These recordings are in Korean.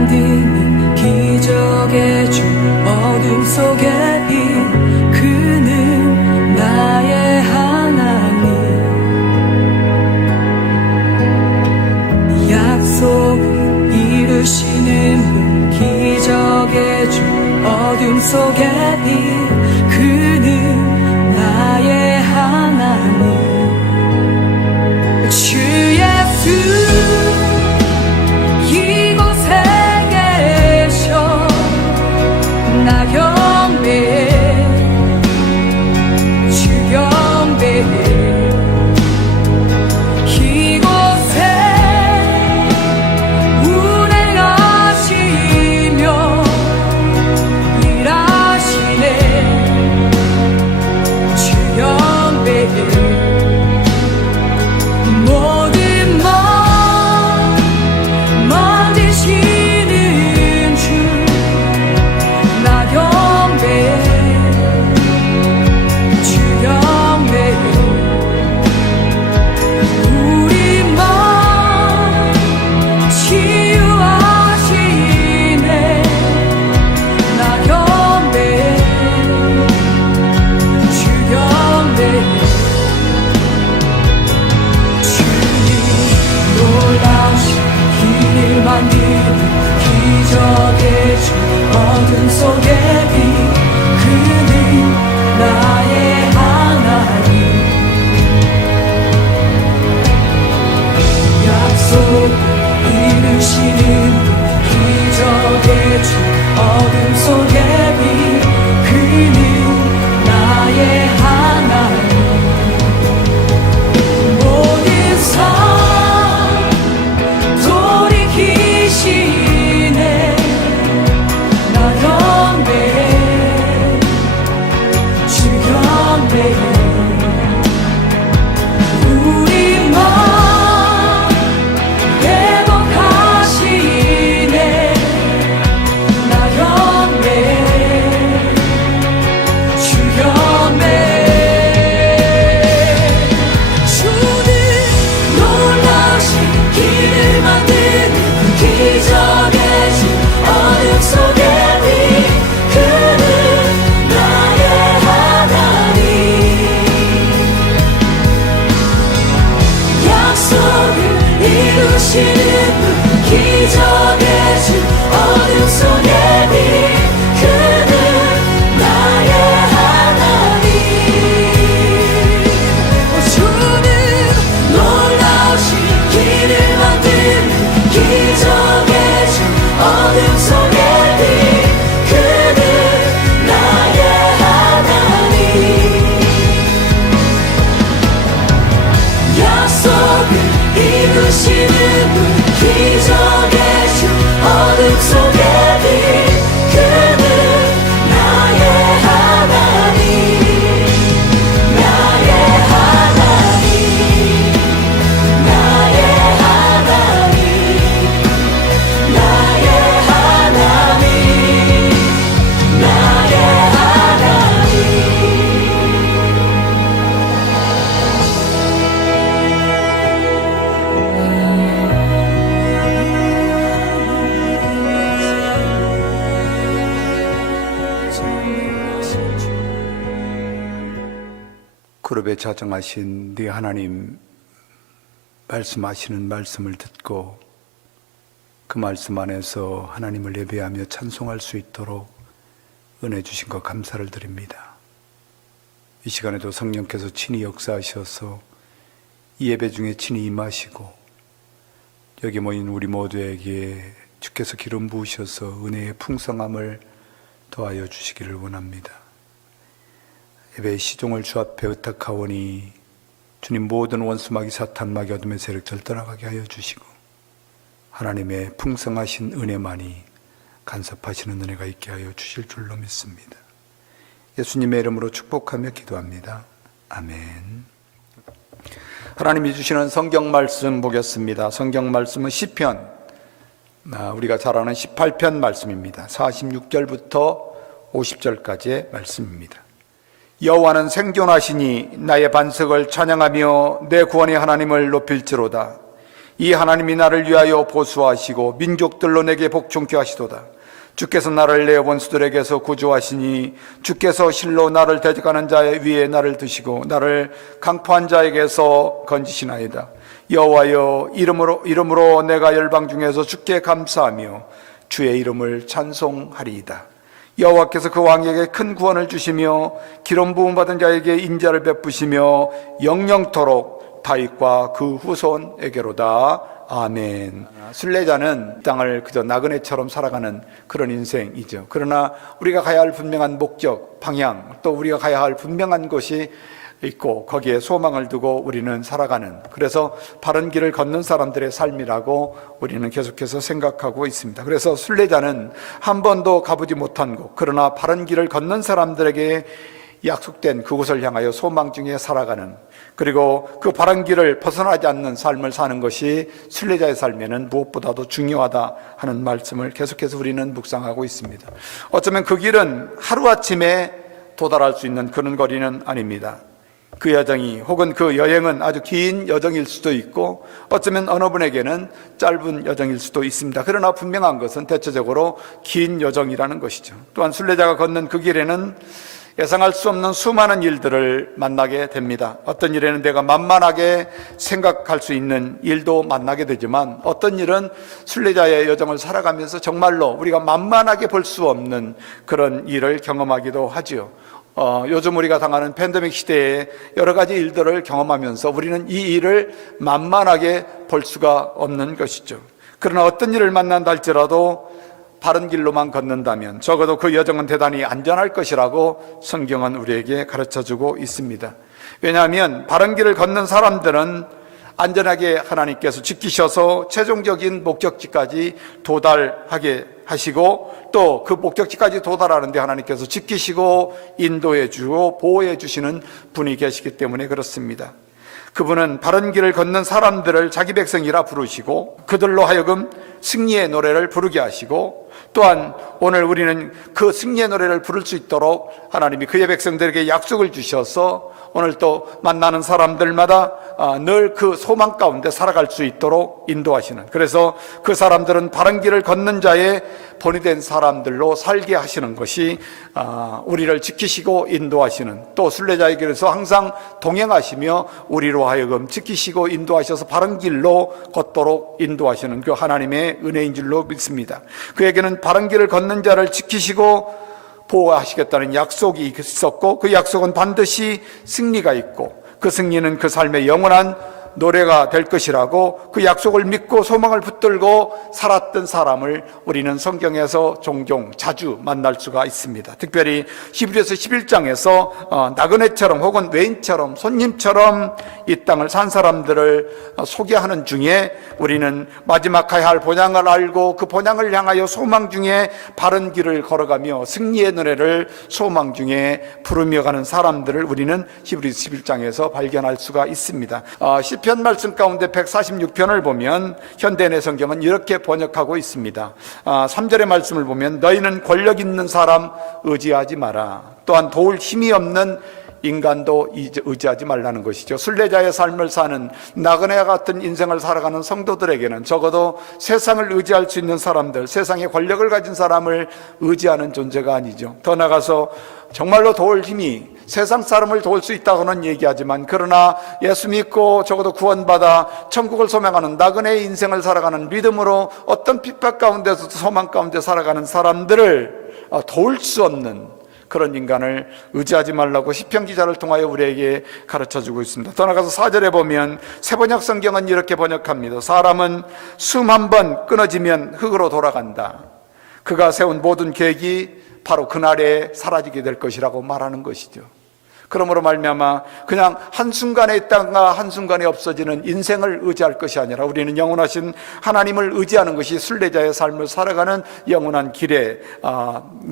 만드는 기적의 주 어둠 속에 빛 그는 나의 하나님 약속을 이루시는 분 기적의 주 어둠 속에 빛 그는 나의 하나님 주 예수 기적의 주 어둠 속에 빛 그는 나의 하나님 약속을 이루시는 기적의 주 어둠 속에 빛 그는 나의 하나님 모든 삶 돌이키시 그룹에 자정하신 네 하나님 말씀하시는 말씀을 듣고 그 말씀 안에서 하나님을 예배하며 찬송할 수 있도록 은혜 주신 것 감사를 드립니다. 이 시간에도 성령께서 친히 역사하셔서 이 예배 중에 친히 임하시고 여기 모인 우리 모두에게 주께서 기름 부으셔서 은혜의 풍성함을 더하여 주시기를 원합니다. 예배의 시종을 주 앞에 의탁하오니 주님 모든 원수마귀 사탄마귀 어둠의 세력들 떠나가게 하여 주시고 하나님의 풍성하신 은혜만이 간섭하시는 은혜가 있게 하여 주실 줄로 믿습니다. 예수님의 이름으로 축복하며 기도합니다. 아멘. 하나님이 주시는 성경 말씀 보겠습니다. 성경 말씀은 시편, 우리가 잘 아는 18편 말씀입니다. 46절부터 50절까지의 말씀입니다. 여호와는 생존하시니 나의 반석을 찬양하며 내 구원의 하나님을 높일지로다. 이 하나님이 나를 위하여 보수하시고 민족들로 내게 복종케 하시도다. 주께서 나를 내 원수들에게서 구주하시니 주께서 실로 나를 대적하는 자의 위에 나를 드시고 나를 강포한 자에게서 건지시나이다. 여호와여, 이름으로 내가 열방 중에서 주께 감사하며 주의 이름을 찬송하리이다. 여호와께서 그 왕에게 큰 구원을 주시며 기름 부음 받은 자에게 인자를 베푸시며 영영토록 다윗과 그 후손에게로다. 아멘. 순례자는 땅을 그저 나그네처럼 살아가는 그런 인생이죠. 그러나 우리가 가야 할 분명한 목적, 방향, 또 우리가 가야 할 분명한 곳이 있고 거기에 소망을 두고 우리는 살아가는, 그래서 바른 길을 걷는 사람들의 삶이라고 우리는 계속해서 생각하고 있습니다. 그래서 순례자는 한 번도 가보지 못한 곳, 그러나 바른 길을 걷는 사람들에게 약속된 그곳을 향하여 소망 중에 살아가는, 그리고 그 바른 길을 벗어나지 않는 삶을 사는 것이 순례자의 삶에는 무엇보다도 중요하다 하는 말씀을 계속해서 우리는 묵상하고 있습니다. 어쩌면 그 길은 하루아침에 도달할 수 있는 그런 거리는 아닙니다. 그 여정이 혹은 그 여행은 아주 긴 여정일 수도 있고 어쩌면 어느 분에게는 짧은 여정일 수도 있습니다. 그러나 분명한 것은 대체적으로 긴 여정이라는 것이죠. 또한 순례자가 걷는 그 길에는 예상할 수 없는 수많은 일들을 만나게 됩니다. 어떤 일에는 내가 만만하게 생각할 수 있는 일도 만나게 되지만 어떤 일은 순례자의 여정을 살아가면서 정말로 우리가 만만하게 볼 수 없는 그런 일을 경험하기도 하지요. 요즘 우리가 당하는 팬데믹 시대에 여러 가지 일들을 경험하면서 우리는 이 일을 만만하게 볼 수가 없는 것이죠. 그러나 어떤 일을 만난다 할지라도 바른 길로만 걷는다면 적어도 그 여정은 대단히 안전할 것이라고 성경은 우리에게 가르쳐주고 있습니다. 왜냐하면 바른 길을 걷는 사람들은 안전하게 하나님께서 지키셔서 최종적인 목적지까지 도달하게 하시고 또 그 목적지까지 도달하는데 하나님께서 지키시고 인도해 주고 보호해 주시는 분이 계시기 때문에 그렇습니다. 그분은 바른 길을 걷는 사람들을 자기 백성이라 부르시고 그들로 하여금 승리의 노래를 부르게 하시고 또한 오늘 우리는 그 승리의 노래를 부를 수 있도록 하나님이 그의 백성들에게 약속을 주셔서 오늘 또 만나는 사람들마다 늘 그 소망 가운데 살아갈 수 있도록 인도하시는, 그래서 그 사람들은 바른 길을 걷는 자의 본이 된 사람들로 살게 하시는 것이 우리를 지키시고 인도하시는, 또 순례자의 길에서 항상 동행하시며 우리로 하여금 지키시고 인도하셔서 바른 길로 걷도록 인도하시는 그 하나님의 은혜인 줄로 믿습니다. 그에게는 바른 길을 걷는 자를 지키시고 보호하시겠다는 약속이 있었고 그 약속은 반드시 승리가 있고 그 승리는 그 삶의 영원한 노래가 될 것이라고 그 약속을 믿고 소망을 붙들고 살았던 사람을 우리는 성경에서 종종 자주 만날 수가 있습니다. 특별히 히브리서 11장에서 나그네처럼 혹은 외인처럼 손님처럼 이 땅을 산 사람들을 소개하는 중에 우리는 마지막 가야 할 본향을 알고 그 본향을 향하여 소망 중에 바른 길을 걸어가며 승리의 노래를 소망 중에 부르며 가는 사람들을 우리는 히브리서 11장에서 발견할 수가 있습니다. 시편 말씀 가운데 146편을 보면 현대인의 성경은 이렇게 번역하고 있습니다. 3절의 말씀을 보면 너희는 권력 있는 사람 의지하지 마라. 또한 도울 힘이 없는 인간도 의지하지 말라는 것이죠. 순례자의 삶을 사는 나그네 같은 인생을 살아가는 성도들에게는 적어도 세상을 의지할 수 있는 사람들, 세상의 권력을 가진 사람을 의지하는 존재가 아니죠. 더 나아가서 정말로 도울 힘이 세상 사람을 도울 수 있다고는 얘기하지만 그러나 예수 믿고 적어도 구원받아 천국을 소망하는 나그네의 인생을 살아가는 믿음으로 어떤 핍박 가운데서도 소망 가운데 살아가는 사람들을 도울 수 없는 그런 인간을 의지하지 말라고 시편 기자를 통하여 우리에게 가르쳐주고 있습니다. 더 나아가서 4절에 보면 새번역 성경은 이렇게 번역합니다. 사람은 숨 한 번 끊어지면 흙으로 돌아간다. 그가 세운 모든 계획이 바로 그날에 사라지게 될 것이라고 말하는 것이죠. 그러므로 말미암아 그냥 한순간에 있다가 한순간에 없어지는 인생을 의지할 것이 아니라 우리는 영원하신 하나님을 의지하는 것이 순례자의 삶을 살아가는 영원한 길의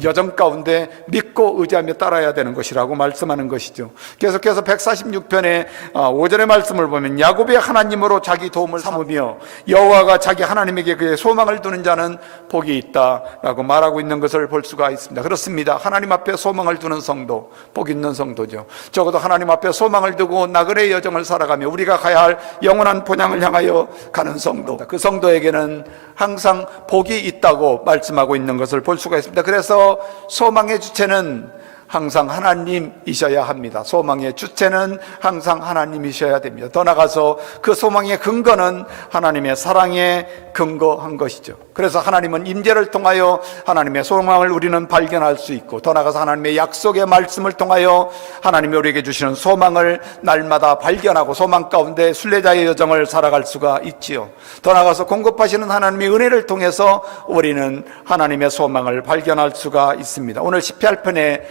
여정 가운데 믿고 의지하며 따라야 되는 것이라고 말씀하는 것이죠. 계속해서 146편의 5절의 말씀을 보면 야곱의 하나님으로 자기 도움을 삼으며 여호와가 자기 하나님에게 그의 소망을 두는 자는 복이 있다라고 말하고 있는 것을 볼 수가 있습니다. 그렇습니다. 하나님 앞에 소망을 두는 성도, 복 있는 성도죠. 적어도 하나님 앞에 소망을 두고 나그네의 여정을 살아가며 우리가 가야 할 영원한 본향을 향하여 가는 성도, 그 성도에게는 항상 복이 있다고 말씀하고 있는 것을 볼 수가 있습니다. 그래서 소망의 주체는 항상 하나님이셔야 합니다. 소망의 주체는 항상 하나님이셔야 됩니다. 더 나아가서 그 소망의 근거는 하나님의 사랑에 근거한 것이죠. 그래서 하나님은 임재를 통하여 하나님의 소망을 우리는 발견할 수 있고, 더 나아가서 하나님의 약속의 말씀을 통하여 하나님이 우리에게 주시는 소망을 날마다 발견하고 소망 가운데 순례자의 여정을 살아갈 수가 있지요. 더 나아가서 공급하시는 하나님의 은혜를 통해서 우리는 하나님의 소망을 발견할 수가 있습니다. 오늘 시편의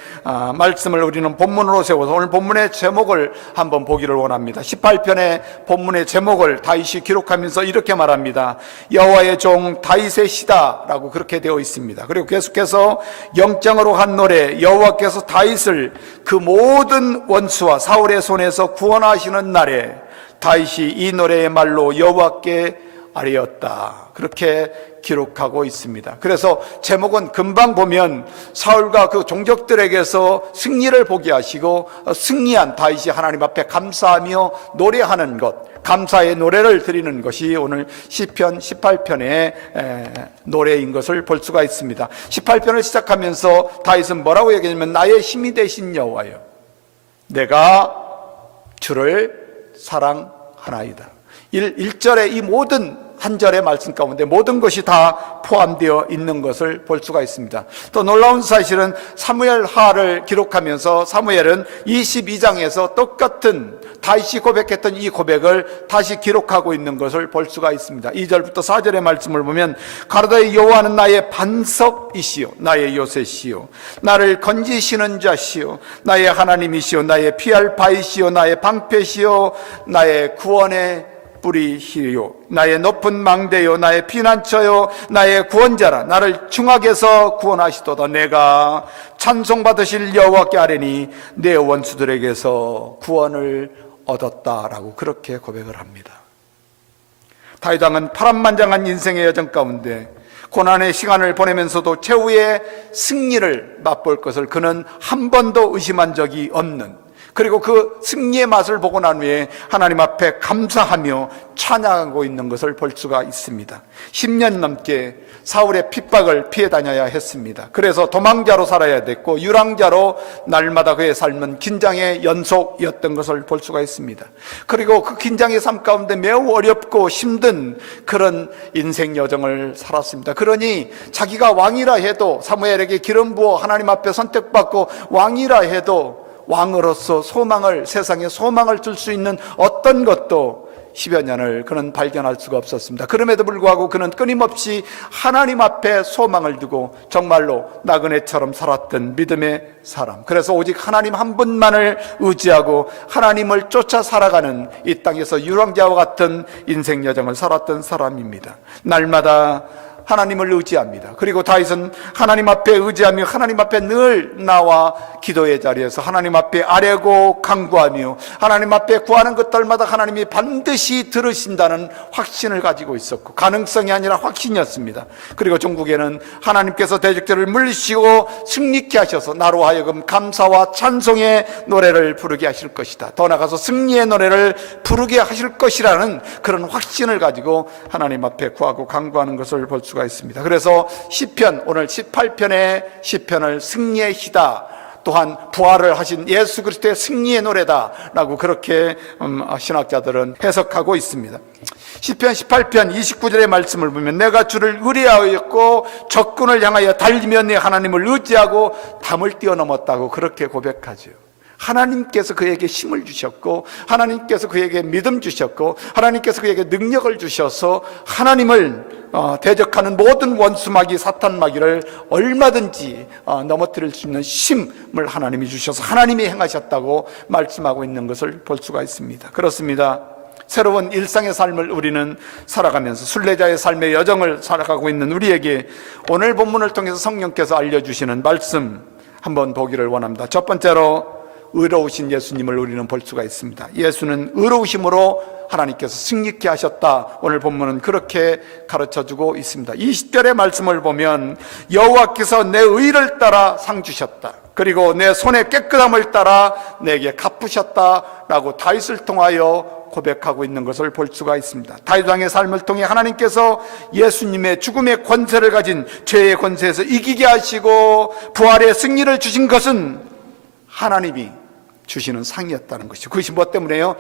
말씀을 우리는 본문으로 세워서 오늘 본문의 제목을 한번 보기를 원합니다. 18편의 본문의 제목을 다윗이 기록하면서 이렇게 말합니다. 여호와의 종 다윗의 시다라고 그렇게 되어 있습니다. 그리고 계속해서 영장으로 한 노래, 여호와께서 다윗을 그 모든 원수와 사울의 손에서 구원하시는 날에 다윗이 이 노래의 말로 여호와께 아뢰었다, 그렇게 기록하고 있습니다. 그래서 제목은 금방 보면 사울과 그 종족들에게서 승리를 보게 하시고 승리한 다윗이 하나님 앞에 감사하며 노래하는 것, 감사의 노래를 드리는 것이 오늘 시편 18편의 노래인 것을 볼 수가 있습니다. 18편을 시작하면서 다윗은 뭐라고 얘기하냐면 나의 힘이 되신 여호와여, 내가 주를 사랑하나이다. 1절의 이 모든 한 절의 말씀 가운데 모든 것이 다 포함되어 있는 것을 볼 수가 있습니다. 또 놀라운 사실은 사무엘하를 기록하면서 사무엘은 22장에서 똑같은 다윗이 고백했던 이 고백을 다시 기록하고 있는 것을 볼 수가 있습니다. 2절부터 4절의 말씀을 보면 가로되 여호와는 나의 반석이시요 나의 요새시요 나를 건지시는 자시요 나의 하나님이시요 나의 피할 바이시요 나의 방패시요 나의 구원의 뿌리시요 나의 높은 망대요 나의 피난처요 나의 구원자라. 나를 중악에서 구원하시도다. 내가 찬송받으실 여호와께 아뢰니 내 원수들에게서 구원을 얻었다라고 그렇게 고백을 합니다. 다윗 왕은 파란만장한 인생의 여정 가운데 고난의 시간을 보내면서도 최후의 승리를 맛볼 것을 그는 한 번도 의심한 적이 없는, 그리고 그 승리의 맛을 보고 난 후에 하나님 앞에 감사하며 찬양하고 있는 것을 볼 수가 있습니다. 10년 넘게 사울의 핍박을 피해 다녀야 했습니다. 그래서 도망자로 살아야 됐고 유랑자로 날마다 그의 삶은 긴장의 연속이었던 것을 볼 수가 있습니다. 그리고 그 긴장의 삶 가운데 매우 어렵고 힘든 그런 인생 여정을 살았습니다. 그러니 자기가 왕이라 해도, 사무엘에게 기름 부어 하나님 앞에 선택받고 왕이라 해도 왕으로서 소망을, 세상에 소망을 줄 수 있는 어떤 것도 10여 년을 그는 발견할 수가 없었습니다. 그럼에도 불구하고 그는 끊임없이 하나님 앞에 소망을 두고 정말로 나그네처럼 살았던 믿음의 사람, 그래서 오직 하나님 한 분만을 의지하고 하나님을 쫓아 살아가는 이 땅에서 유랑자와 같은 인생 여정을 살았던 사람입니다. 날마다 하나님을 의지합니다. 그리고 다윗은 하나님 앞에 의지하며 하나님 앞에 늘 나와 기도의 자리에서 하나님 앞에 아뢰고 간구하며 하나님 앞에 구하는 것들마다 하나님이 반드시 들으신다는 확신을 가지고 있었고, 가능성이 아니라 확신이었습니다. 그리고 종국에는 하나님께서 대적들을 물리치고 승리케 하셔서 나로 하여금 감사와 찬송의 노래를 부르게 하실 것이다, 더 나아가서 승리의 노래를 부르게 하실 것이라는 그런 확신을 가지고 하나님 앞에 구하고 간구하는 것을 볼 수가 있습니다. 그래서 시편, 오늘 18편의 시편을 승리의 시다, 또한 부활을 하신 예수 그리스도의 승리의 노래다라고 그렇게 신학자들은 해석하고 있습니다. 시편 18편 29절의 말씀을 보면 내가 주를 의뢰하였고 적군을 향하여 달리며 내 하나님을 의지하고 담을 뛰어넘었다고 그렇게 고백하죠. 하나님께서 그에게 힘을 주셨고 하나님께서 그에게 믿음 주셨고 하나님께서 그에게 능력을 주셔서 하나님을 대적하는 모든 원수마귀 사탄마귀를 얼마든지 넘어뜨릴 수 있는 힘을 하나님이 주셔서 하나님이 행하셨다고 말씀하고 있는 것을 볼 수가 있습니다. 그렇습니다. 새로운 일상의 삶을 우리는 살아가면서 순례자의 삶의 여정을 살아가고 있는 우리에게 오늘 본문을 통해서 성령께서 알려주시는 말씀 한번 보기를 원합니다. 첫 번째로 의로우신 예수님을 우리는 볼 수가 있습니다. 예수는 의로우심으로 하나님께서 승리케 하셨다. 오늘 본문은 그렇게 가르쳐주고 있습니다. 20절의 말씀을 보면 여호와께서 내 의를 따라 상 주셨다. 그리고 내 손의 깨끗함을 따라 내게 갚으셨다라고 다윗을 통하여 고백하고 있는 것을 볼 수가 있습니다. 다윗 왕의 삶을 통해 하나님께서 예수님의 죽음의 권세를 가진 죄의 권세에서 이기게 하시고 부활의 승리를 주신 것은 하나님이 주시는 상이었다는 것이죠. 그것이 뭐 때문에요?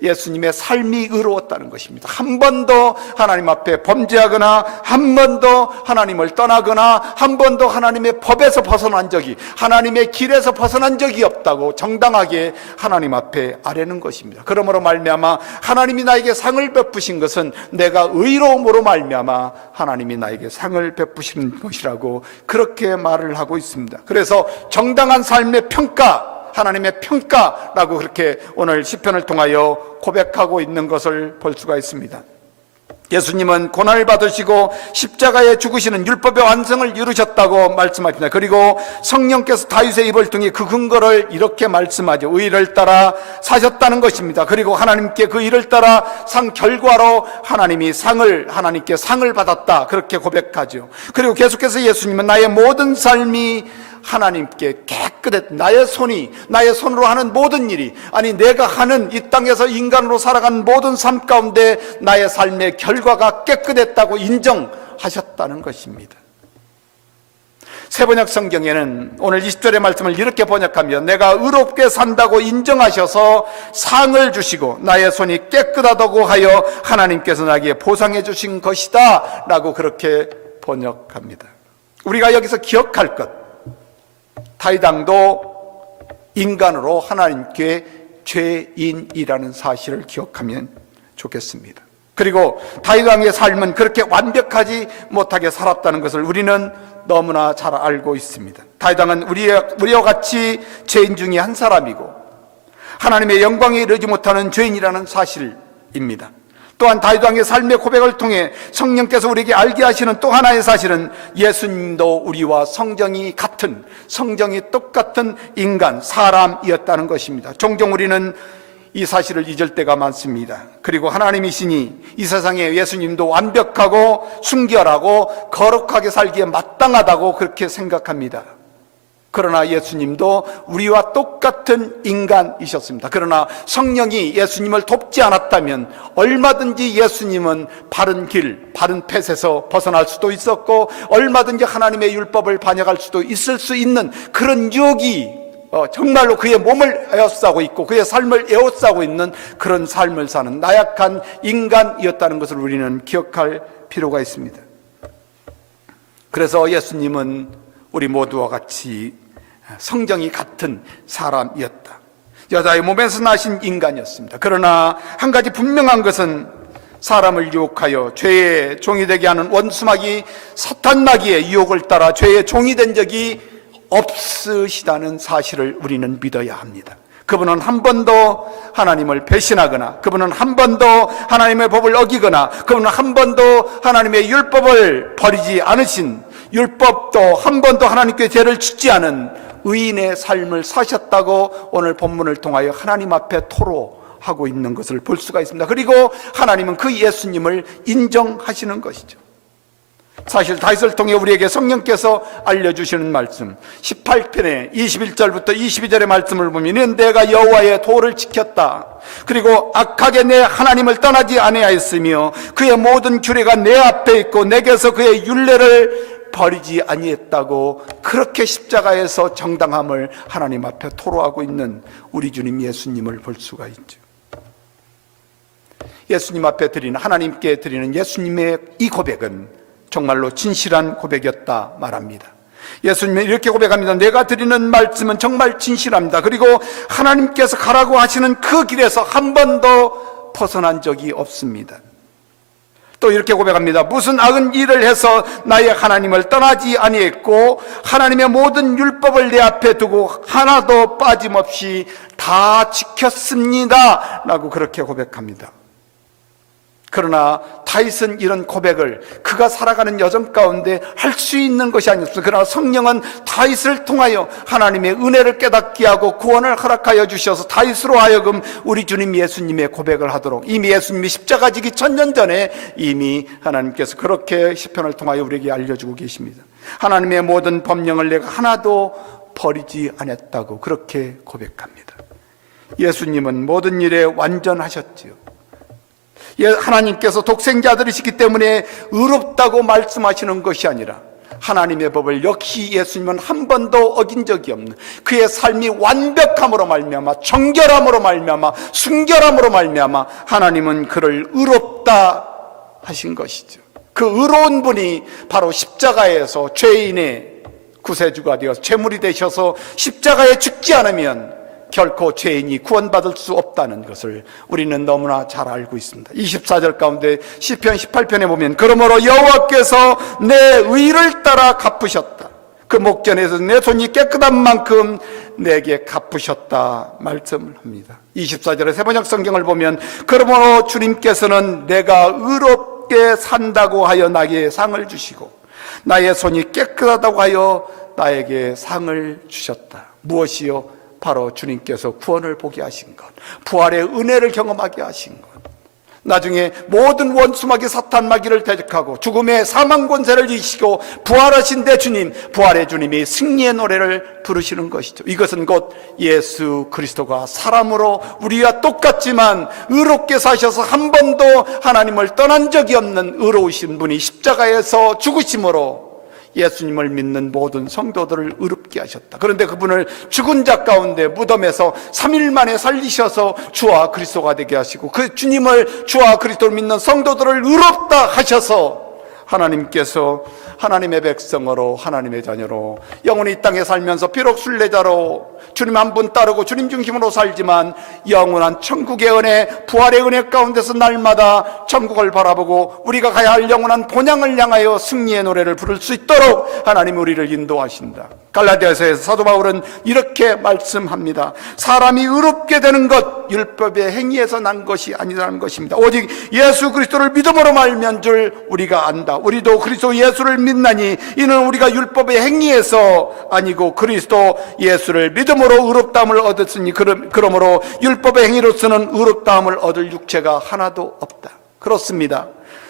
예수님의 삶이 의로웠다는 것입니다. 한 번도 하나님 앞에 범죄하거나 한 번도 하나님을 떠나거나 한 번도 하나님의 법에서 벗어난 적이, 하나님의 길에서 벗어난 적이 없다고 정당하게 하나님 앞에 아뢰는 것입니다. 그러므로 말미암아 하나님이 나에게 상을 베푸신 것은 내가 의로움으로 말미암아 하나님이 나에게 상을 베푸시는 것이라고 그렇게 말을 하고 있습니다. 그래서 정당한 삶의 평가, 하나님의 평가라고 그렇게 오늘 시편을 통하여 고백하고 있는 것을 볼 수가 있습니다. 예수님은 고난을 받으시고 십자가에 죽으시는 율법의 완성을 이루셨다고 말씀하십니다. 그리고 성령께서 다윗의 입을 통해 그 근거를 이렇게 말씀하죠. 의를 따라 사셨다는 것입니다. 그리고 하나님께 그 일을 따라 산 결과로 하나님께 상을 받았다, 그렇게 고백하죠. 그리고 계속해서 예수님은 나의 모든 삶이 하나님께 깨끗했, 나의 손으로 하는 모든 일이, 아니 내가 하는 이 땅에서 인간으로 살아가는 모든 삶 가운데 나의 삶의 결과가 깨끗했다고 인정하셨다는 것입니다. 세번역 성경에는 오늘 20절의 말씀을 이렇게 번역하면 내가 의롭게 산다고 인정하셔서 상을 주시고 나의 손이 깨끗하다고 하여 하나님께서 나에게 보상해 주신 것이다 라고 그렇게 번역합니다. 우리가 여기서 기억할 것, 다윗 왕도 인간으로 하나님께 죄인이라는 사실을 기억하면 좋겠습니다. 그리고 다윗 왕의 삶은 그렇게 완벽하지 못하게 살았다는 것을 우리는 너무나 잘 알고 있습니다. 다윗 왕은 우리와 같이 죄인 중에 한 사람이고 하나님의 영광에 이르지 못하는 죄인이라는 사실입니다. 또한 다윗 왕의 삶의 고백을 통해 성령께서 우리에게 알게 하시는 또 하나의 사실은 예수님도 우리와 성정이 똑같은 인간, 사람이었다는 것입니다. 종종 우리는 이 사실을 잊을 때가 많습니다. 그리고 하나님이시니 이 세상에 예수님도 완벽하고 순결하고 거룩하게 살기에 마땅하다고 그렇게 생각합니다. 그러나 예수님도 우리와 똑같은 인간이셨습니다. 그러나 성령이 예수님을 돕지 않았다면 얼마든지 예수님은 바른 길, 바른 펫에서 벗어날 수도 있었고 얼마든지 하나님의 율법을 반역할 수도 있을 수 있는 그런 유혹이 정말로 그의 몸을 에워싸고 있고 그의 삶을 에워싸고 있는 그런 삶을 사는 나약한 인간이었다는 것을 우리는 기억할 필요가 있습니다. 그래서 예수님은 우리 모두와 같이 성정이 같은 사람이었다. 여자의 몸에서 나신 인간이었습니다. 그러나 한 가지 분명한 것은 사람을 유혹하여 죄의 종이 되게 하는 원수마귀 사탄마귀의 유혹을 따라 죄의 종이 된 적이 없으시다는 사실을 우리는 믿어야 합니다. 그분은 한 번도 하나님을 배신하거나 그분은 한 번도 하나님의 법을 어기거나 그분은 한 번도 하나님의 율법을 버리지 않으신, 율법도 한 번도 하나님께 죄를 짓지 않은 의인의 삶을 사셨다고 오늘 본문을 통하여 하나님 앞에 토로하고 있는 것을 볼 수가 있습니다. 그리고 하나님은 그 예수님을 인정하시는 것이죠. 사실 다윗을 통해 우리에게 성령께서 알려주시는 말씀 18편의 21절부터 22절의 말씀을 보면 내가 여호와의 도를 지켰다. 그리고 악하게 내 하나님을 떠나지 아니하였으며 그의 모든 규례가 내 앞에 있고 내게서 그의 율례를 버리지 아니했다고 그렇게 십자가에서 정당함을 하나님 앞에 토로하고 있는 우리 주님 예수님을 볼 수가 있죠. 예수님 앞에 드리는, 하나님께 드리는 예수님의 이 고백은 정말로 진실한 고백이었다 말합니다. 예수님은 이렇게 고백합니다. 내가 드리는 말씀은 정말 진실합니다. 그리고 하나님께서 가라고 하시는 그 길에서 한 번도 벗어난 적이 없습니다. 또 이렇게 고백합니다. 무슨 악은 일을 해서 나의 하나님을 떠나지 아니했고 하나님의 모든 율법을 내 앞에 두고 하나도 빠짐없이 다 지켰습니다 라고 그렇게 고백합니다. 그러나 다윗은 이런 고백을 그가 살아가는 여정 가운데 할 수 있는 것이 아니었습니다. 그러나 성령은 다윗을 통하여 하나님의 은혜를 깨닫게 하고 구원을 허락하여 주셔서 다윗으로 하여금 우리 주님 예수님의 고백을 하도록, 이미 예수님이 십자가 지기 1000년 전에 이미 하나님께서 그렇게 시편을 통하여 우리에게 알려주고 계십니다. 하나님의 모든 법령을 내가 하나도 버리지 않았다고 그렇게 고백합니다. 예수님은 모든 일에 완전하셨지요. 하나님께서 독생자들이시기 때문에 의롭다고 말씀하시는 것이 아니라 하나님의 법을 역시 예수님은 한 번도 어긴 적이 없는, 그의 삶이 완벽함으로 말미암아, 정결함으로 말미암아, 순결함으로 말미암아 하나님은 그를 의롭다 하신 것이죠. 그 의로운 분이 바로 십자가에서 죄인의 구세주가 되어서 제물이 되셔서 십자가에 죽지 않으면 결코 죄인이 구원받을 수 없다는 것을 우리는 너무나 잘 알고 있습니다. 24절 가운데 시편 18편에 보면 그러므로 여호와께서 내 의를 따라 갚으셨다. 그 목전에서 내 손이 깨끗한 만큼 내게 갚으셨다 말씀을 합니다. 24절의 세번역 성경을 보면 그러므로 주님께서는 내가 의롭게 산다고 하여 나에게 상을 주시고 나의 손이 깨끗하다고 하여 나에게 상을 주셨다. 무엇이요? 바로 주님께서 구원을 보게 하신 것, 부활의 은혜를 경험하게 하신 것, 나중에 모든 원수마귀 사탄마귀를 대적하고 죽음의 사망 권세를 이기시고 부활하신 내 주님, 부활의 주님이 승리의 노래를 부르시는 것이죠. 이것은 곧 예수 그리스도가 사람으로 우리와 똑같지만 의롭게 사셔서 한 번도 하나님을 떠난 적이 없는 의로우신 분이 십자가에서 죽으심으로 예수님을 믿는 모든 성도들을 의롭게 하셨다. 그런데 그분을 죽은 자 가운데 무덤에서 3일 만에 살리셔서 주와 그리스도가 되게 하시고 그 주님을, 주와 그리스도를 믿는 성도들을 의롭다 하셔서 하나님께서 하나님의 백성으로, 하나님의 자녀로 영원히 이 땅에 살면서 비록 순례자로 주님 한 분 따르고 주님 중심으로 살지만 영원한 천국의 은혜, 부활의 은혜 가운데서 날마다 천국을 바라보고 우리가 가야 할 영원한 본향을 향하여 승리의 노래를 부를 수 있도록 하나님 우리를 인도하신다. 갈라디아서에서 사도 바울은 이렇게 말씀합니다. 사람이 의롭게 되는 것, 율법의 행위에서 난 것이 아니라는 것입니다. 오직 예수 그리스도를 믿음으로 말미암은 줄 우리가 안다. 우리도 그리스도 예수를 믿나니 이는 우리가 율법의 행위에서 아니고 그리스도 예수를 믿음으로 의롭다함을 얻었으니 그러므로 율법의 행위로서는 의롭다함을 얻을 육체가 하나도 없다. 그렇습니다.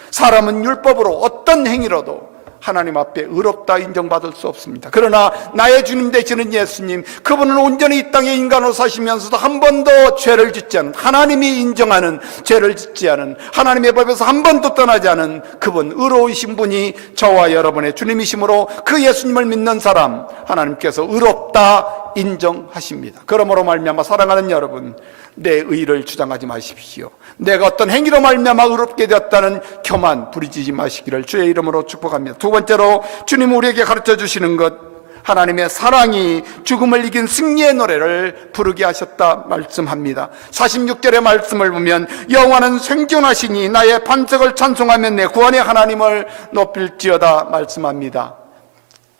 사람은 율법으로 어떤 행위로도 하나님 앞에 의롭다 인정받을 수 없습니다. 그러나 나의 주님 되시는 예수님, 그분은 온전히 이 땅에 인간으로 사시면서도 한 번도 죄를 짓지 않은, 하나님이 인정하는 죄를 짓지 않은, 하나님의 법에서 한 번도 떠나지 않은 그분, 의로우신 분이 저와 여러분의 주님이시므로 그 예수님을 믿는 사람 하나님께서 의롭다 인정하십니다. 그러므로 말미암아 사랑하는 여러분, 내 의를 주장하지 마십시오. 내가 어떤 행위로 말미암아 의롭게 되었다는 교만 부리지지 마시기를 주의 이름으로 축복합니다. 두 번째로 주님 우리에게 가르쳐 주시는 것, 하나님의 사랑이 죽음을 이긴 승리의 노래를 부르게 하셨다 말씀합니다. 46절의 말씀을 보면 여호와는 생존하시니 나의 반석을 찬송하면 내 구원의 하나님을 높일지어다 말씀합니다.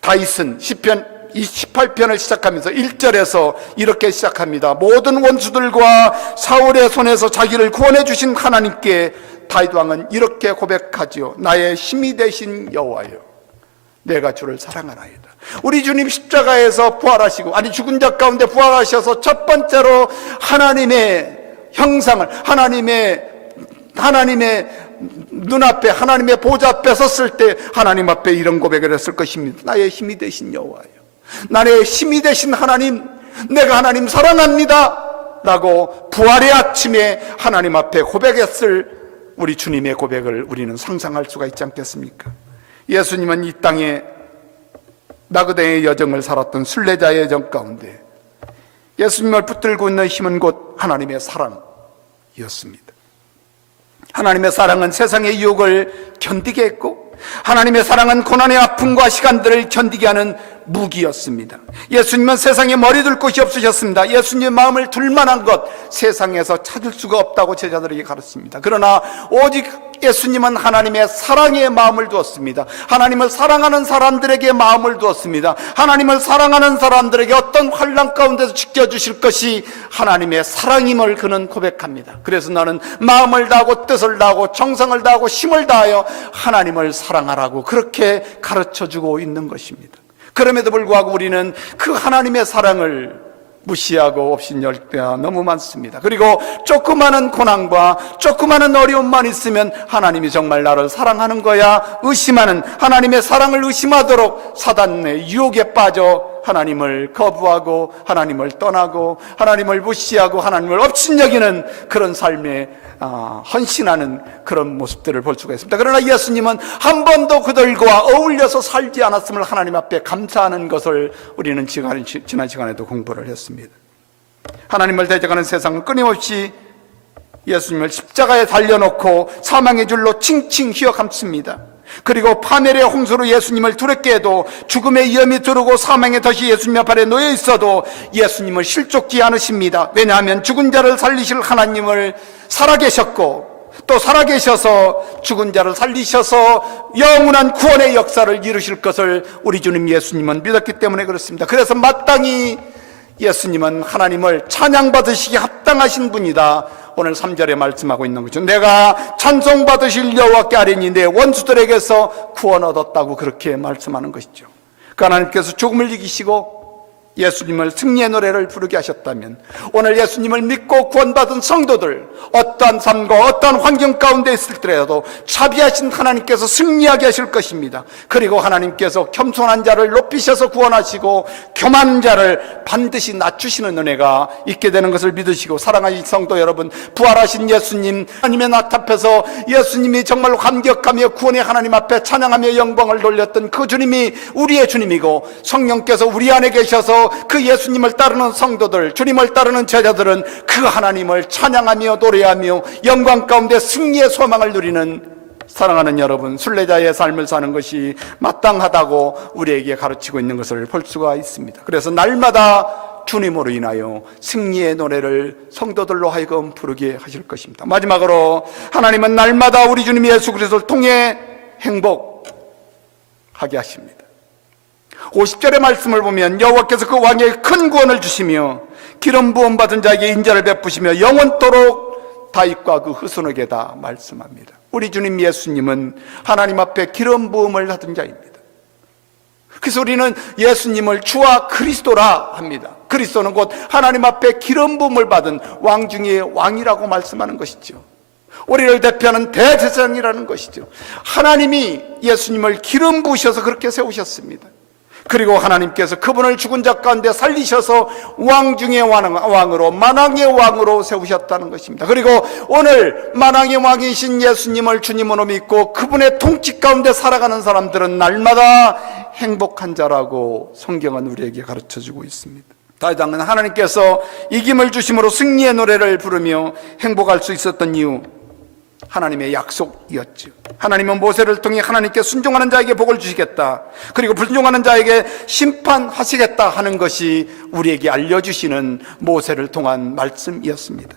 다윗은 시편 28편을 시작하면서 1절에서 이렇게 시작합니다. 모든 원수들과 사울의 손에서 자기를 구원해 주신 하나님께 다윗 왕은 이렇게 고백하지요. 나의 힘이 되신 여호와여, 내가 주를 사랑하나이다. 우리 주님 십자가에서 부활하시고, 아니 죽은 자 가운데 부활하셔서 첫 번째로 하나님의 형상을, 하나님의 눈앞에, 하나님의 보좌 앞에 섰을 때 하나님 앞에 이런 고백을 했을 것입니다. 나의 힘이 되신 여호와여, 나의 힘이 되신 하나님, 내가 하나님 사랑합니다 라고 부활의 아침에 하나님 앞에 고백했을 우리 주님의 고백을 우리는 상상할 수가 있지 않겠습니까? 예수님은 이 땅에 나그네의 여정을 살았던 순례자의 여정 가운데 예수님을 붙들고 있는 힘은 곧 하나님의 사랑이었습니다. 하나님의 사랑은 세상의 유혹을 견디게 했고, 하나님의 사랑은 고난의 아픔과 시간들을 견디게 하는 무기였습니다. 예수님은 세상에 머리 둘 곳이 없으셨습니다. 예수님의 마음을 둘 만한 것 세상에서 찾을 수가 없다고 제자들에게 가르칩니다. 그러나 오직 예수님은 하나님의 사랑의 마음을 두었습니다. 하나님을 사랑하는 사람들에게 마음을 두었습니다. 하나님을 사랑하는 사람들에게 어떤 환난 가운데서 지켜주실 것이 하나님의 사랑임을 그는 고백합니다. 그래서 나는 마음을 다하고 뜻을 다하고 정성을 다하고 힘을 다하여 하나님을 사랑하라고 그렇게 가르쳐주고 있는 것입니다. 그럼에도 불구하고 우리는 그 하나님의 사랑을 무시하고 업신여길 때가 너무 많습니다. 그리고 조그마한 고난과 조그마한 어려움만 있으면 하나님이 정말 나를 사랑하는 거야 의심하는, 하나님의 사랑을 의심하도록 사단의 유혹에 빠져 하나님을 거부하고 하나님을 떠나고 하나님을 무시하고 하나님을 업신여기는 그런 삶에 헌신하는 그런 모습들을 볼 수가 있습니다. 그러나 예수님은 한 번도 그들과 어울려서 살지 않았음을 하나님 앞에 감사하는 것을 우리는 지난 시간에도 공부를 했습니다. 하나님을 대적하는 세상은 끊임없이 예수님을 십자가에 달려놓고 사망의 줄로 칭칭 휘어감습니다. 그리고 파멸의 홍수로 예수님을 두렵게 해도 죽음의 위험이 두르고 사망의 덫이 예수님 앞에 놓여 있어도 예수님을 실족지 않으십니다. 왜냐하면 죽은 자를 살리실 하나님을 살아계셨고 또 살아계셔서 죽은 자를 살리셔서 영원한 구원의 역사를 이루실 것을 우리 주님 예수님은 믿었기 때문에 그렇습니다. 그래서 마땅히 예수님은 하나님을 찬양받으시기 합당하신 분이다. 오늘 3절에 말씀하고 있는 거죠. 내가 찬송받으실 여호와께 아뢰니 내 원수들에게서 구원 얻었다고 그렇게 말씀하는 것이죠. 그 하나님께서 죽음을 이기시고 예수님을 승리의 노래를 부르게 하셨다면 오늘 예수님을 믿고 구원받은 성도들 어떠한 삶과 어떠한 환경 가운데 있을지라도 자비하신 하나님께서 승리하게 하실 것입니다. 그리고 하나님께서 겸손한 자를 높이셔서 구원하시고 교만한 자를 반드시 낮추시는 은혜가 있게 되는 것을 믿으시고, 사랑하는 성도 여러분, 부활하신 예수님 하나님의 낯 앞에서 예수님이 정말 감격하며 구원의 하나님 앞에 찬양하며 영광을 돌렸던 그 주님이 우리의 주님이고, 성령께서 우리 안에 계셔서 그 예수님을 따르는 성도들, 주님을 따르는 제자들은 그 하나님을 찬양하며 노래하며 영광 가운데 승리의 소망을 누리는, 사랑하는 여러분, 순례자의 삶을 사는 것이 마땅하다고 우리에게 가르치고 있는 것을 볼 수가 있습니다. 그래서 날마다 주님으로 인하여 승리의 노래를 성도들로 하여금 부르게 하실 것입니다. 마지막으로 하나님은 날마다 우리 주님 예수 그리스도를 통해 행복하게 하십니다. 50절의 말씀을 보면 여호와께서 그 왕에게 큰 구원을 주시며 기름 부음 받은 자에게 인자를 베푸시며 영원토록 다윗과 그 후손에게다 말씀합니다. 우리 주님 예수님은 하나님 앞에 기름 부음을 받은 자입니다. 그래서 우리는 예수님을 주와 그리스도라 합니다. 그리스도는 곧 하나님 앞에 기름 부음을 받은 왕 중에 왕이라고 말씀하는 것이죠. 우리를 대표하는 대제사장이라는 것이죠. 하나님이 예수님을 기름 부으셔서 그렇게 세우셨습니다. 그리고 하나님께서 그분을 죽은 자 가운데 살리셔서 왕 중의 왕으로, 만왕의 왕으로 세우셨다는 것입니다. 그리고 오늘 만왕의 왕이신 예수님을 주님으로 믿고 그분의 통치 가운데 살아가는 사람들은 날마다 행복한 자라고 성경은 우리에게 가르쳐주고 있습니다. 다윗왕은 하나님께서 이김을 주심으로 승리의 노래를 부르며 행복할 수 있었던 이유, 하나님의 약속이었죠. 하나님은 모세를 통해 하나님께 순종하는 자에게 복을 주시겠다, 그리고 불순종하는 자에게 심판하시겠다 하는 것이 우리에게 알려주시는 모세를 통한 말씀이었습니다.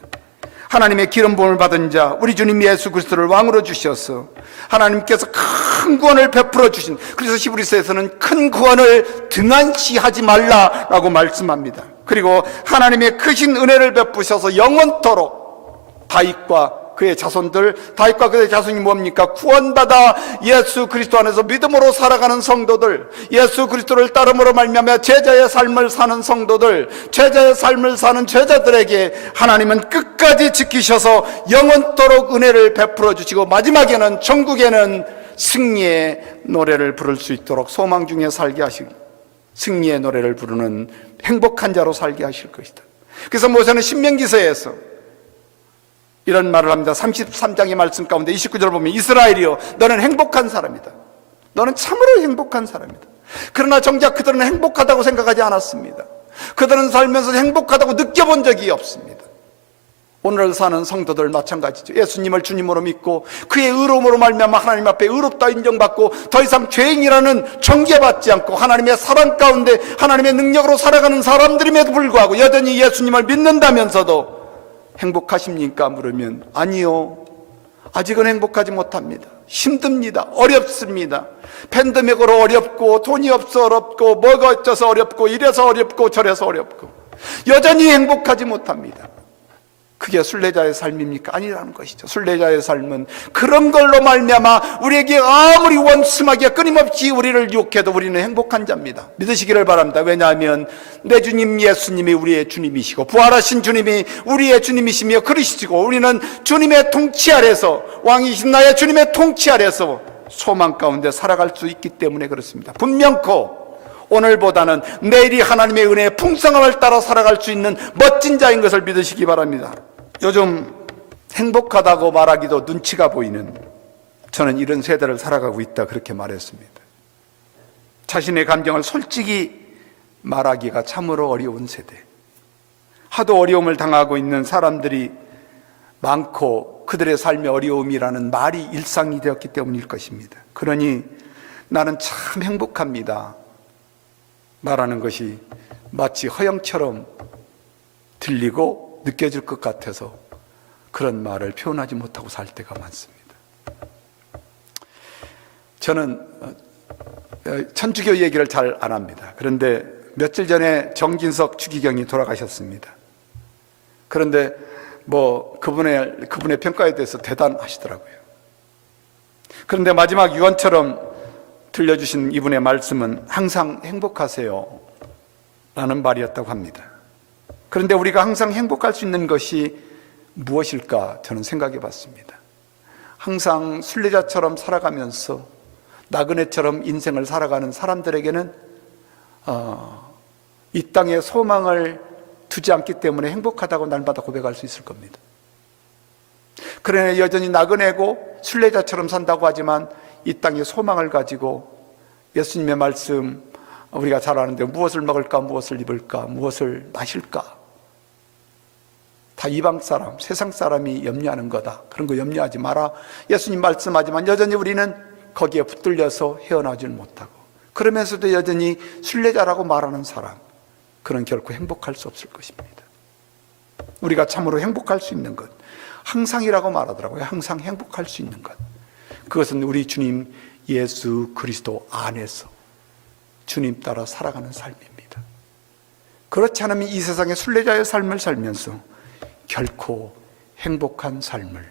하나님의 기름 부음을 받은 자 우리 주님 예수 그리스도를 왕으로 주셔서 하나님께서 큰 구원을 베풀어 주신, 그래서 히브리서에서는 큰 구원을 등한시하지 말라라고 말씀합니다. 그리고 하나님의 크신 은혜를 베푸셔서 영원토록 다윗과 그의 자손들, 다윗과 그의 자손이 뭡니까? 구원받아 예수 그리스도 안에서 믿음으로 살아가는 성도들, 예수 그리스도를 따름으로 말미암아 제자의 삶을 사는 성도들, 제자의 삶을 사는 제자들에게 하나님은 끝까지 지키셔서 영원토록 은혜를 베풀어 주시고 마지막에는 천국에는 승리의 노래를 부를 수 있도록 소망 중에 살게 하시고 승리의 노래를 부르는 행복한 자로 살게 하실 것이다. 그래서 모세는 신명기서에서 이런 말을 합니다. 33장의 말씀 가운데 29절을 보면 이스라엘이여 너는 행복한 사람이다. 너는 참으로 행복한 사람이다. 그러나 정작 그들은 행복하다고 생각하지 않았습니다. 그들은 살면서 행복하다고 느껴본 적이 없습니다. 오늘 사는 성도들 마찬가지죠. 예수님을 주님으로 믿고 그의 의로움으로 말미암아 하나님 앞에 의롭다 인정받고 더 이상 죄인이라는 정죄받지 않고 하나님의 사랑 가운데 하나님의 능력으로 살아가는 사람들임에도 불구하고 여전히 예수님을 믿는다면서도 행복하십니까? 물으면 아니요, 아직은 행복하지 못합니다. 힘듭니다. 어렵습니다. 팬데믹으로 어렵고, 돈이 없어 어렵고, 뭐가 어쩌서 어렵고, 이래서 어렵고 저래서 어렵고, 여전히 행복하지 못합니다. 그게 순례자의 삶입니까? 아니라는 것이죠. 순례자의 삶은 그런 걸로 말미암아 우리에게 아무리 원심하게 끊임없이 우리를 유혹해도 우리는 행복한 자입니다. 믿으시기를 바랍니다. 왜냐하면 내 주님 예수님이 우리의 주님이시고, 부활하신 주님이 우리의 주님이시며 그리스도시고, 우리는 주님의 통치 아래서, 왕이신 나의 주님의 통치 아래서 소망 가운데 살아갈 수 있기 때문에 그렇습니다. 분명코 오늘보다는 내일이 하나님의 은혜의 풍성함을 따라 살아갈 수 있는 멋진 자인 것을 믿으시기 바랍니다. 요즘 행복하다고 말하기도 눈치가 보이는, 저는 이런 세대를 살아가고 있다, 그렇게 말했습니다. 자신의 감정을 솔직히 말하기가 참으로 어려운 세대, 하도 어려움을 당하고 있는 사람들이 많고 그들의 삶의 어려움이라는 말이 일상이 되었기 때문일 것입니다. 그러니 나는 참 행복합니다 말하는 것이 마치 허영처럼 들리고 느껴질 것 같아서 그런 말을 표현하지 못하고 살 때가 많습니다. 저는 천주교 얘기를 잘 안 합니다. 그런데 며칠 전에 정진석 추기경이 돌아가셨습니다. 그런데 그분의 평가에 대해서 대단하시더라고요. 그런데 마지막 유언처럼 들려주신 이분의 말씀은 항상 행복하세요 라는 말이었다고 합니다. 그런데 우리가 항상 행복할 수 있는 것이 무엇일까 저는 생각해 봤습니다. 항상 순례자처럼 살아가면서 나그네처럼 인생을 살아가는 사람들에게는 이 땅에 소망을 두지 않기 때문에 행복하다고 날마다 고백할 수 있을 겁니다. 그러나 여전히 나그네고 순례자처럼 산다고 하지만 이 땅에 소망을 가지고 예수님의 말씀 우리가 잘 아는데, 무엇을 먹을까, 무엇을 입을까, 무엇을 마실까, 다 이방 사람, 세상 사람이 염려하는 거다, 그런 거 염려하지 마라, 예수님 말씀하지만 여전히 우리는 거기에 붙들려서 헤어나질 못하고, 그러면서도 여전히 순례자라고 말하는 사람, 그는 결코 행복할 수 없을 것입니다. 우리가 참으로 행복할 수 있는 것, 항상이라고 말하더라고요. 항상 행복할 수 있는 것, 그것은 우리 주님 예수 그리스도 안에서 주님 따라 살아가는 삶입니다. 그렇지 않으면 이 세상의 순례자의 삶을 살면서 결코 행복한 삶을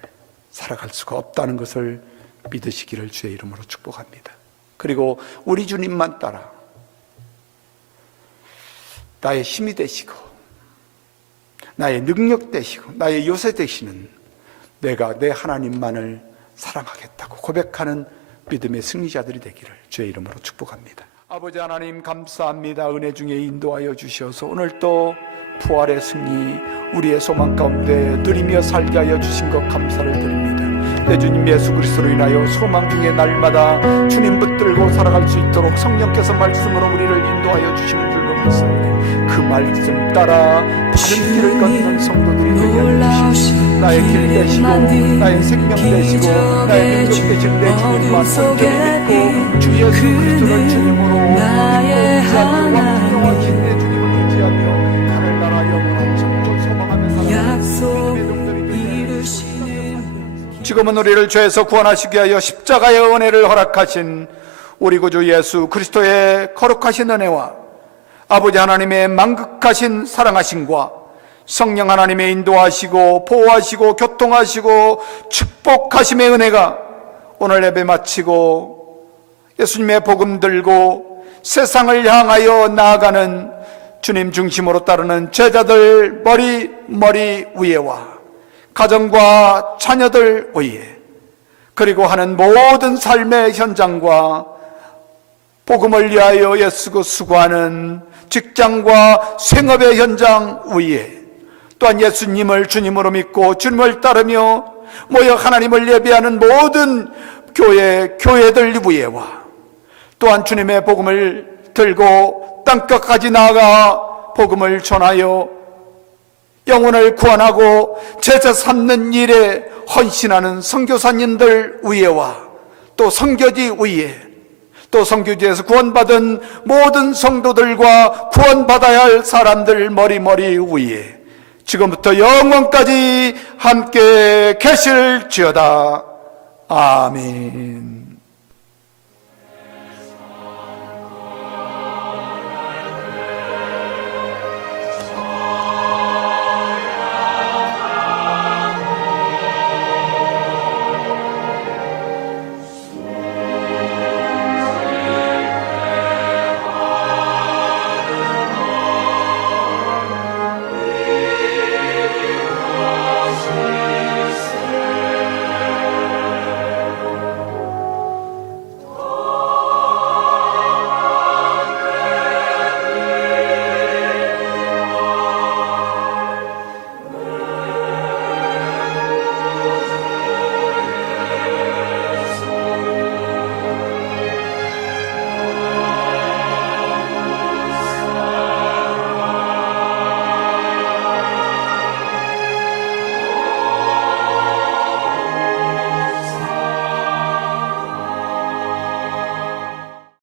살아갈 수가 없다는 것을 믿으시기를 주의 이름으로 축복합니다. 그리고 우리 주님만 따라 나의 힘이 되시고 나의 능력 되시고 나의 요새 되시는, 내가 내 하나님만을 사랑하겠다고 고백하는 믿음의 승리자들이 되기를 주의 이름으로 축복합니다. 아버지 하나님 감사합니다. 은혜 중에 인도하여 주셔서 오늘 또 부활의 승리, 우리의 소망 가운데 누리며 살게 하여 주신 것 감사를 드립니다. 내 주님 예수 그리스도로 인하여 소망 중에 날마다 주님 붙들고 살아갈 수 있도록 성령께서 말씀으로 우리를 인도하여 주시는 줄로 믿습니다. 그 말씀 따라 바른 길을 걷는 성도들이 되게 해주시고, 나의 길 되시고 나의 생명 되시고 나의 능력 되시는 내 주님만 온전히 믿고 주 예수 그리스도를 주님으로 나의 왕이신 내 주님을 의지하며 하늘나라 영원한 천국 소망하며 약속 이루시는 지금은 우리를 죄에서 구원하시기 위하여 십자가의 은혜를 허락하신 우리 구주 예수 그리스도의 거룩하신 은혜와 아버지 하나님의 만극하신 사랑하심과 성령 하나님의 인도하시고 보호하시고 교통하시고 축복하심의 은혜가 오늘 예배 마치고 예수님의 복음 들고 세상을 향하여 나아가는 주님 중심으로 따르는 제자들 머리 위에와 가정과 자녀들 위에, 그리고 하는 모든 삶의 현장과 복음을 위하여 애쓰고 수고하는 직장과 생업의 현장 위에, 또한 예수님을 주님으로 믿고 주님을 따르며 모여 하나님을 예배하는 모든 교회들 위에와, 또한 주님의 복음을 들고 땅끝까지 나아가 복음을 전하여 영혼을 구원하고 제자 삼는 일에 헌신하는 선교사님들 위에와, 또 선교지 위에, 또 선교지에서 구원받은 모든 성도들과 구원받아야 할 사람들 머리 위에 지금부터 영원까지 함께 계실지어다. 아멘.